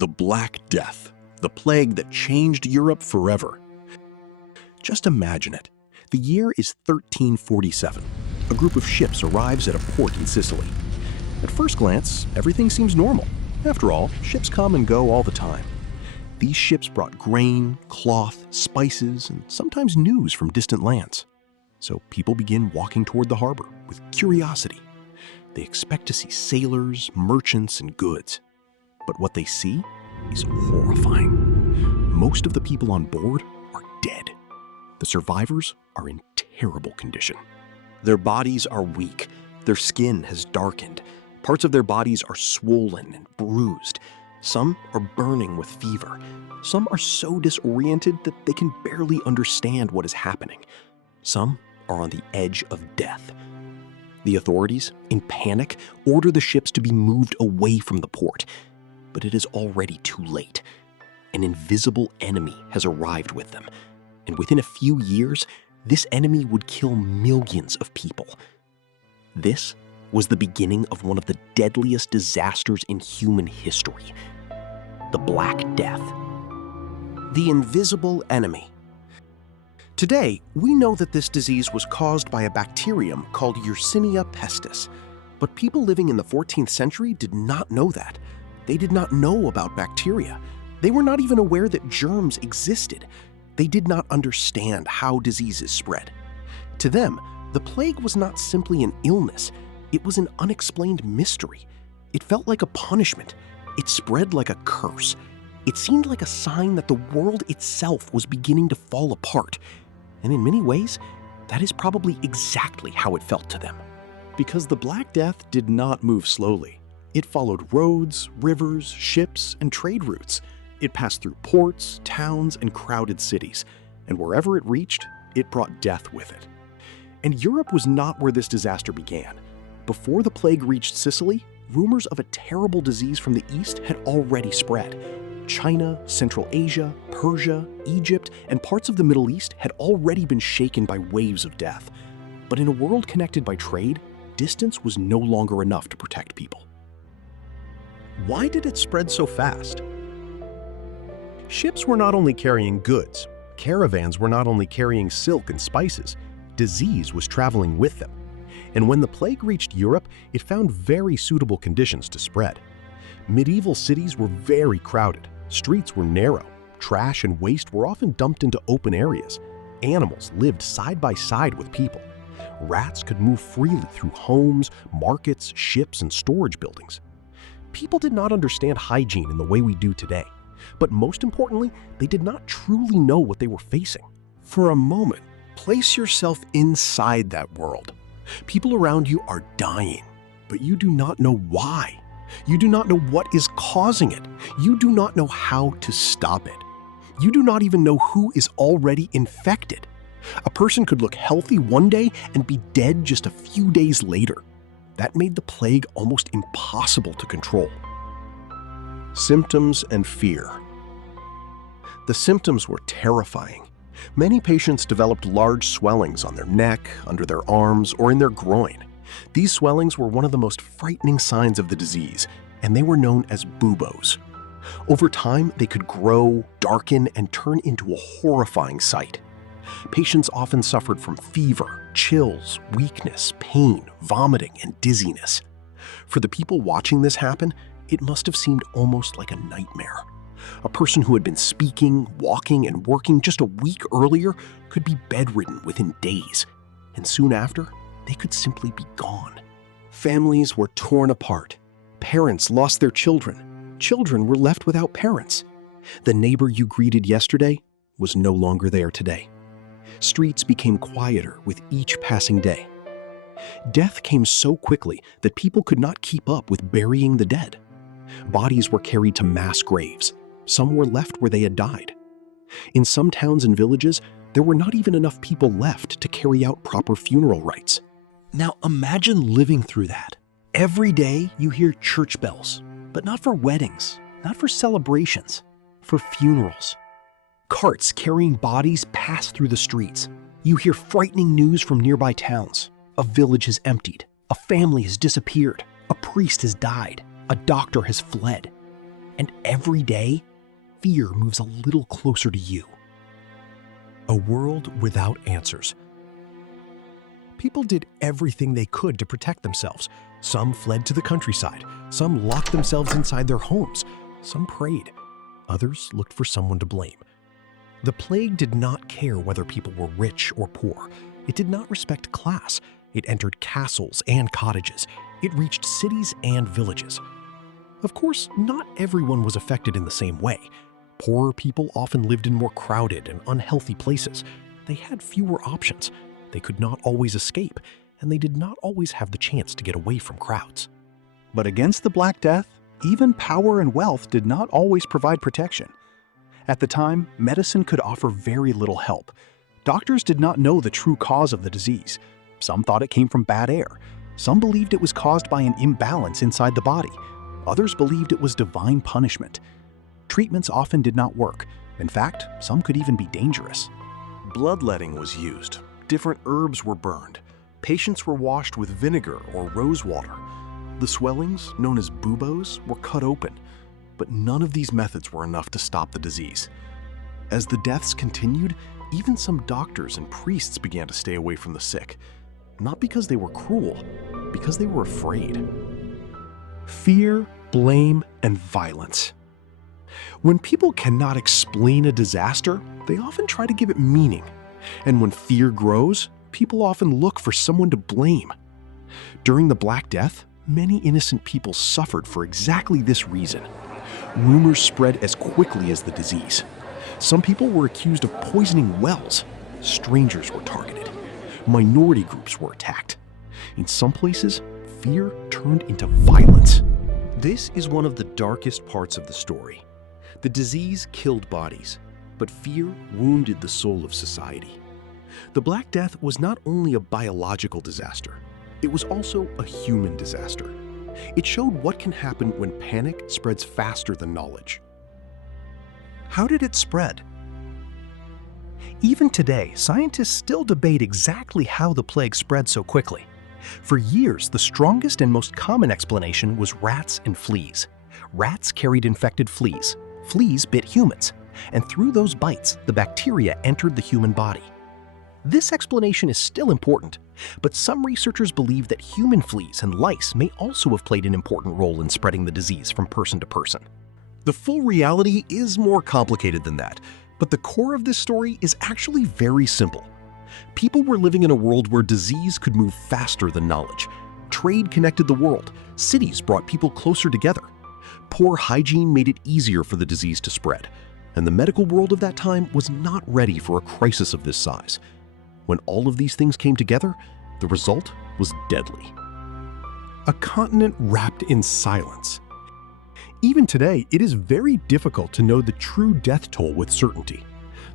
the Black Death, the plague that changed Europe forever. Just imagine it. The year is 1347. A group of ships arrives at a port in Sicily. At first glance, everything seems normal. After all, ships come and go all the time. These ships brought grain, cloth, spices, and sometimes news from distant lands. So people begin walking toward the harbor with curiosity. They expect to see sailors, merchants, and goods. But what they see is horrifying. Most of the people on board are dead. The survivors are in terrible condition. Their bodies are weak. Their skin has darkened. Parts of their bodies are swollen and bruised. Some are burning with fever. Some are so disoriented that they can barely understand what is happening. Some are on the edge of death. The authorities, in panic, order the ships to be moved away from the port. But it is already too late. An invisible enemy has arrived with them. And within a few years, this enemy would kill millions of people. This was the beginning of one of the deadliest disasters in human history. The Black Death. The invisible enemy. Today, we know that this disease was caused by a bacterium called Yersinia pestis. But people living in the 14th century did not know that. They did not know about bacteria. They were not even aware that germs existed. They did not understand how diseases spread. To them, the plague was not simply an illness. It was an unexplained mystery. It felt like a punishment. It spread like a curse. It seemed like a sign that the world itself was beginning to fall apart. And in many ways, that is probably exactly how it felt to them. Because the Black Death did not move slowly. It followed roads, rivers, ships, and trade routes. It passed through ports, towns, and crowded cities. And wherever it reached, it brought death with it. And Europe was not where this disaster began. Before the plague reached Sicily, rumors of a terrible disease from the east had already spread. China, Central Asia, Persia, Egypt, and parts of the Middle East had already been shaken by waves of death. But in a world connected by trade, distance was no longer enough to protect people. Why did it spread so fast? Ships were not only carrying goods, caravans were not only carrying silk and spices, disease was traveling with them. And when the plague reached Europe, it found very suitable conditions to spread. Medieval cities were very crowded, streets were narrow, trash and waste were often dumped into open areas. Animals lived side by side with people. Rats could move freely through homes, markets, ships, and storage buildings. People did not understand hygiene in the way we do today. But most importantly, they did not truly know what they were facing. For a moment, place yourself inside that world. People around you are dying, but you do not know why. You do not know what is causing it. You do not know how to stop it. You do not even know who is already infected. A person could look healthy one day and be dead just a few days later. That made the plague almost impossible to control. Symptoms and fear. The symptoms were terrifying. Many patients developed large swellings on their neck, under their arms, or in their groin. These swellings were one of the most frightening signs of the disease, and they were known as buboes. Over time, they could grow, darken, and turn into a horrifying sight. Patients often suffered from fever, chills, weakness, pain, vomiting, and dizziness. For the people watching this happen, it must have seemed almost like a nightmare. A person who had been speaking, walking, and working just a week earlier could be bedridden within days, and soon after, they could simply be gone. Families were torn apart. Parents lost their children. Children were left without parents. The neighbor you greeted yesterday was no longer there today. Streets became quieter with each passing day. Death came so quickly that people could not keep up with burying the dead. Bodies were carried to mass graves. Some were left where they had died. In some towns and villages, there were not even enough people left to carry out proper funeral rites. Now imagine living through that. Every day you hear church bells, but not for weddings, not for celebrations, for funerals. Carts carrying bodies pass through the streets. You hear frightening news from nearby towns. A village has emptied. A family has disappeared. A priest has died. A doctor has fled. And every day, fear moves a little closer to you. A world without answers. People did everything they could to protect themselves. Some fled to the countryside. Some locked themselves inside their homes. Some prayed. Others looked for someone to blame. The plague did not care whether people were rich or poor. It did not respect class. It entered castles and cottages. It reached cities and villages. Of course, not everyone was affected in the same way. Poorer people often lived in more crowded and unhealthy places. They had fewer options. They could not always escape, and they did not always have the chance to get away from crowds. But against the Black Death, even power and wealth did not always provide protection. At the time, medicine could offer very little help. Doctors did not know the true cause of the disease. Some thought it came from bad air. Some believed it was caused by an imbalance inside the body. Others believed it was divine punishment. Treatments often did not work. In fact, some could even be dangerous. Bloodletting was used. Different herbs were burned. Patients were washed with vinegar or rose water. The swellings, known as buboes, were cut open. But none of these methods were enough to stop the disease. As the deaths continued, even some doctors and priests began to stay away from the sick. Not because they were cruel, because they were afraid. Fear, blame, and violence. When people cannot explain a disaster, they often try to give it meaning. And when fear grows, people often look for someone to blame. During the Black Death, many innocent people suffered for exactly this reason. Rumors spread as quickly as the disease. Some people were accused of poisoning wells. Strangers were targeted. Minority groups were attacked. In some places, fear turned into violence. This is one of the darkest parts of the story. The disease killed bodies, but fear wounded the soul of society. The Black Death was not only a biological disaster, it was also a human disaster. It showed what can happen when panic spreads faster than knowledge. How did it spread? Even today, scientists still debate exactly how the plague spread so quickly. For years, the strongest and most common explanation was rats and fleas. Rats carried infected fleas. Fleas bit humans, and through those bites, the bacteria entered the human body. This explanation is still important, but some researchers believe that human fleas and lice may also have played an important role in spreading the disease from person to person. The full reality is more complicated than that, but the core of this story is actually very simple. People were living in a world where disease could move faster than knowledge. Trade connected the world. Cities brought people closer together. Poor hygiene made it easier for the disease to spread, and the medical world of that time was not ready for a crisis of this size. When all of these things came together, the result was deadly. A continent wrapped in silence. Even today, it is very difficult to know the true death toll with certainty.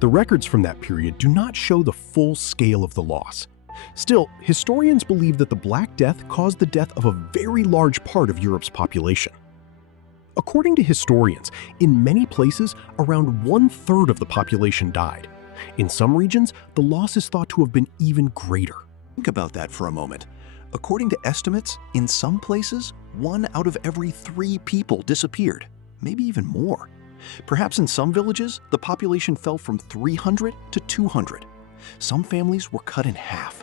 The records from that period do not show the full scale of the loss. Still, historians believe that the Black Death caused the death of a very large part of Europe's population. According to historians, in many places, around 1/3 of the population died. In some regions, the loss is thought to have been even greater. Think about that for a moment. According to estimates, in some places, 1 out of every 3 people disappeared, maybe even more. Perhaps in some villages, the population fell from 300 to 200. Some families were cut in half.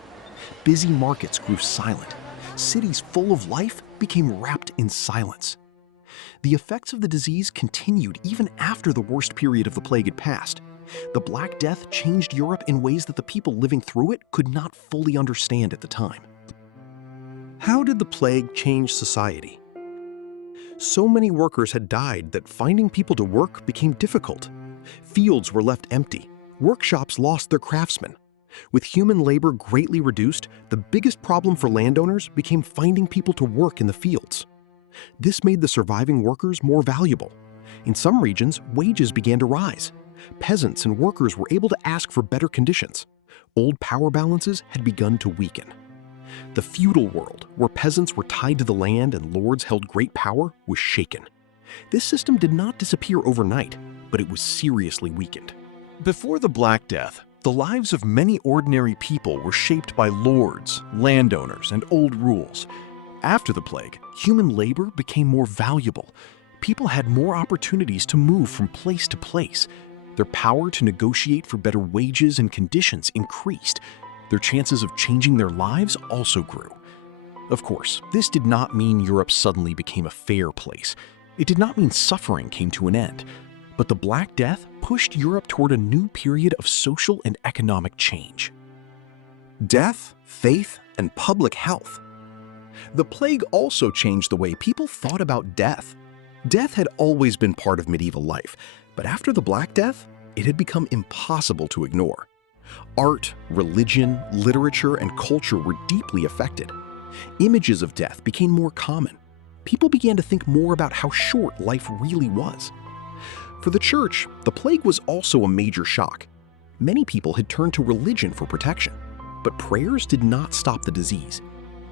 Busy markets grew silent. Cities full of life became wrapped in silence. The effects of the disease continued even after the worst period of the plague had passed. The Black Death changed Europe in ways that the people living through it could not fully understand at the time. How did the plague change society? So many workers had died that finding people to work became difficult. Fields were left empty. Workshops lost their craftsmen. With human labor greatly reduced, the biggest problem for landowners became finding people to work in the fields. This made the surviving workers more valuable. In some regions, wages began to rise. Peasants and workers were able to ask for better conditions. Old power balances had begun to weaken. The feudal world, where peasants were tied to the land and lords held great power, was shaken. This system did not disappear overnight, but it was seriously weakened. Before the Black Death, the lives of many ordinary people were shaped by lords, landowners, and old rules. After the plague, human labor became more valuable. People had more opportunities to move from place to place. Their power to negotiate for better wages and conditions increased. Their chances of changing their lives also grew. Of course, this did not mean Europe suddenly became a fair place. It did not mean suffering came to an end. But the Black Death pushed Europe toward a new period of social and economic change. Death, faith, and public health. The plague also changed the way people thought about death. Death had always been part of medieval life, but after the Black Death, it had become impossible to ignore. Art, religion, literature, and culture were deeply affected. Images of death became more common. People began to think more about how short life really was. For the church, the plague was also a major shock. Many people had turned to religion for protection, but prayers did not stop the disease.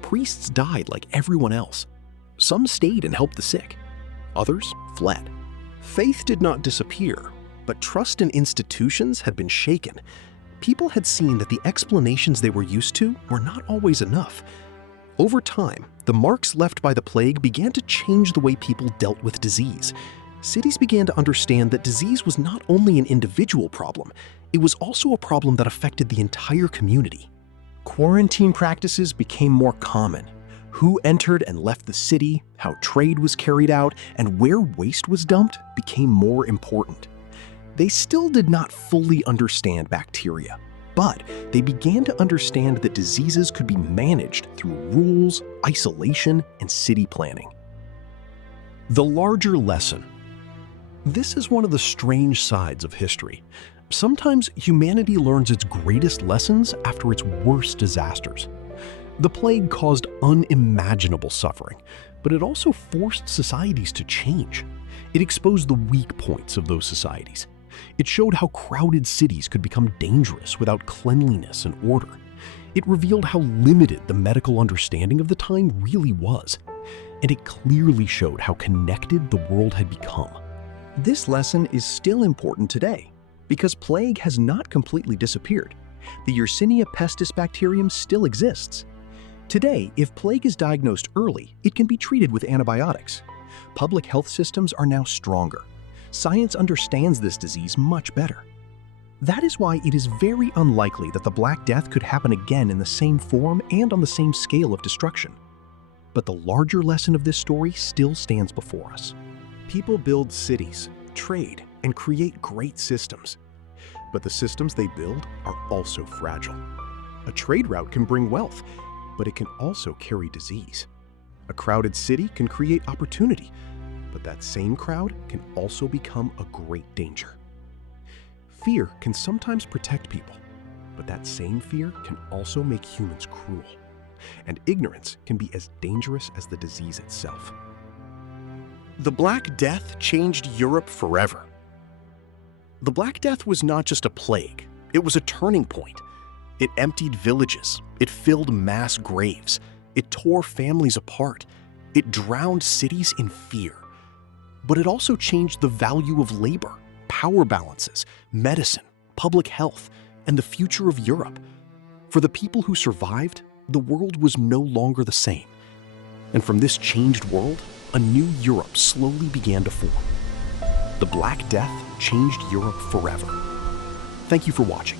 Priests died like everyone else. Some stayed and helped the sick. Others fled. Faith did not disappear, but trust in institutions had been shaken. People had seen that the explanations they were used to were not always enough. Over time, the marks left by the plague began to change the way people dealt with disease. Cities began to understand that disease was not only an individual problem, it was also a problem that affected the entire community. Quarantine practices became more common. Who entered and left the city, how trade was carried out, and where waste was dumped became more important. They still did not fully understand bacteria, but they began to understand that diseases could be managed through rules, isolation, and city planning. The larger lesson. This is one of the strange sides of history. Sometimes humanity learns its greatest lessons after its worst disasters. The plague caused unimaginable suffering, but it also forced societies to change. It exposed the weak points of those societies. It showed how crowded cities could become dangerous without cleanliness and order. It revealed how limited the medical understanding of the time really was. And it clearly showed how connected the world had become. This lesson is still important today, because plague has not completely disappeared. The Yersinia pestis bacterium still exists. Today, if plague is diagnosed early, it can be treated with antibiotics. Public health systems are now stronger. Science understands this disease much better. That is why it is very unlikely that the Black Death could happen again in the same form and on the same scale of destruction. But the larger lesson of this story still stands before us. People build cities, trade, and create great systems. But the systems they build are also fragile. A trade route can bring wealth, but it can also carry disease. A crowded city can create opportunity, but that same crowd can also become a great danger. Fear can sometimes protect people, but that same fear can also make humans cruel. And ignorance can be as dangerous as the disease itself. The Black Death changed Europe forever. The Black Death was not just a plague, it was a turning point. It emptied villages, it filled mass graves, it tore families apart, it drowned cities in fear. But it also changed the value of labor, power balances, medicine, public health, and the future of Europe. For the people who survived, the world was no longer the same. And from this changed world, a new Europe slowly began to form. The Black Death changed Europe forever. Thank you for watching.